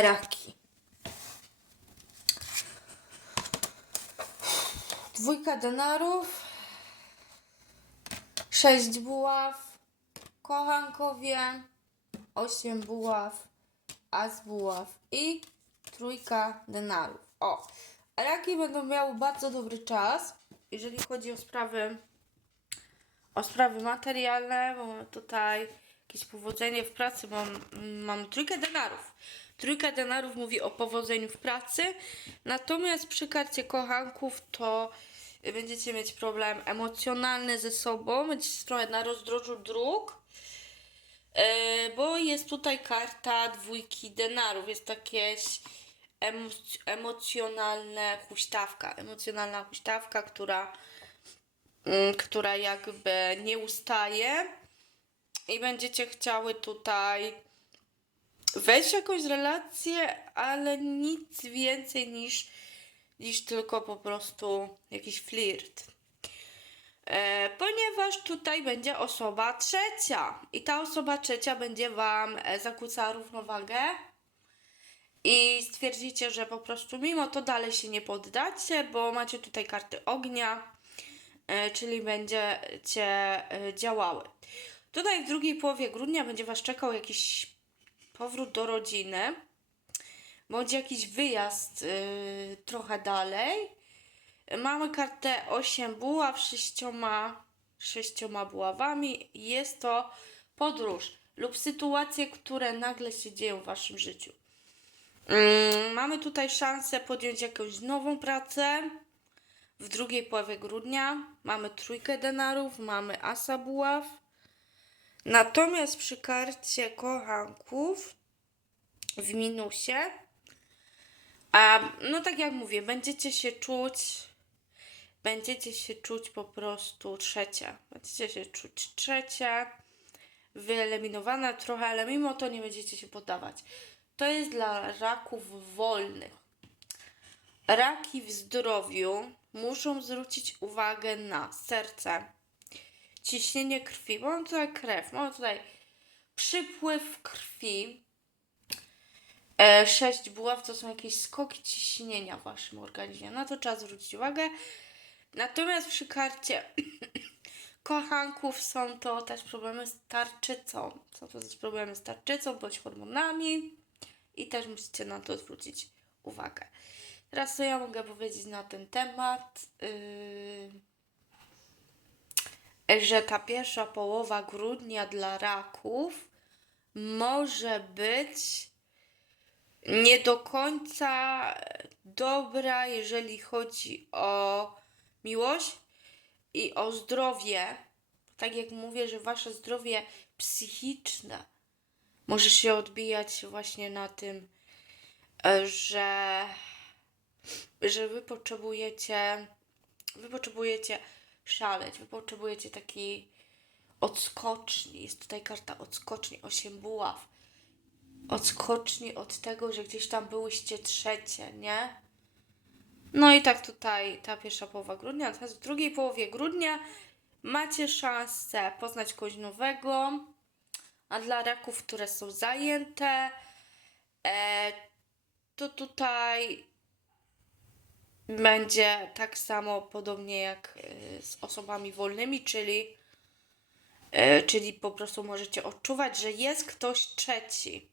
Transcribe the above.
raki. Dwójka denarów, sześć buław, kochankowie, osiem buław, as buław. I trójka denarów. O, raki będą miały bardzo dobry czas, jeżeli chodzi o sprawy o sprawy materialne, bo mamy tutaj jakieś powodzenie w pracy, mam, mam trójkę denarów. Trójka denarów mówi o powodzeniu w pracy, natomiast przy karcie kochanków to będziecie mieć problem emocjonalny ze sobą, będziecie trochę na rozdrożu dróg, e, bo jest tutaj karta dwójki denarów, jest emoc- emocjonalne huśtawka, emocjonalna huśtawka, która mm, która jakby nie ustaje i będziecie chciały tutaj wejść w jakąś relację, ale nic więcej niż, niż tylko po prostu jakiś flirt. E, ponieważ tutaj będzie osoba trzecia i ta osoba trzecia będzie Wam e, zakłócała równowagę i stwierdzicie, że po prostu mimo to dalej się nie poddacie, bo macie tutaj karty ognia, e, czyli będziecie działały. Tutaj w drugiej połowie grudnia będzie Was czekał jakiś powrót do rodziny, bądź jakiś wyjazd y, trochę dalej. Mamy kartę 8 buław, sześcioma, sześcioma buławami. Jest to podróż lub sytuacje, które nagle się dzieją w Waszym życiu. Mm, mamy tutaj szansę podjąć jakąś nową pracę w drugiej połowie grudnia. Mamy trójkę denarów, mamy asa buław. Natomiast przy karcie kochanków w minusie, a no tak jak mówię, będziecie się czuć, będziecie się czuć po prostu trzecie. Będziecie się czuć trzecie, wyeliminowane trochę, ale mimo to nie będziecie się poddawać. To jest dla raków wolnych. Raki w zdrowiu muszą zwrócić uwagę na serce, ciśnienie krwi. Mamy tutaj krew, mamy tutaj przypływ krwi. E, sześć buław to są jakieś skoki ciśnienia w waszym organizmie. Na to trzeba zwrócić uwagę. Natomiast przy karcie kochanków są to też problemy z tarczycą. Są to też problemy z tarczycą bądź hormonami i też musicie na to zwrócić uwagę. Teraz co ja mogę powiedzieć na ten temat? Yy że ta pierwsza połowa grudnia dla raków może być nie do końca dobra, jeżeli chodzi o miłość i o zdrowie. Tak jak mówię, że wasze zdrowie psychiczne może się odbijać właśnie na tym, że, że wy potrzebujecie wy potrzebujecie szaleć, wy potrzebujecie taki odskoczni. Jest tutaj karta odskoczni, 8 buław. Odskoczni od tego, że gdzieś tam byłyście trzecie, nie? No i tak tutaj ta pierwsza połowa grudnia, natomiast w drugiej połowie grudnia macie szansę poznać kogoś nowego, a dla raków, które są zajęte, e, to tutaj będzie tak samo podobnie jak e, z osobami wolnymi, czyli, e, czyli po prostu możecie odczuwać, że jest ktoś trzeci.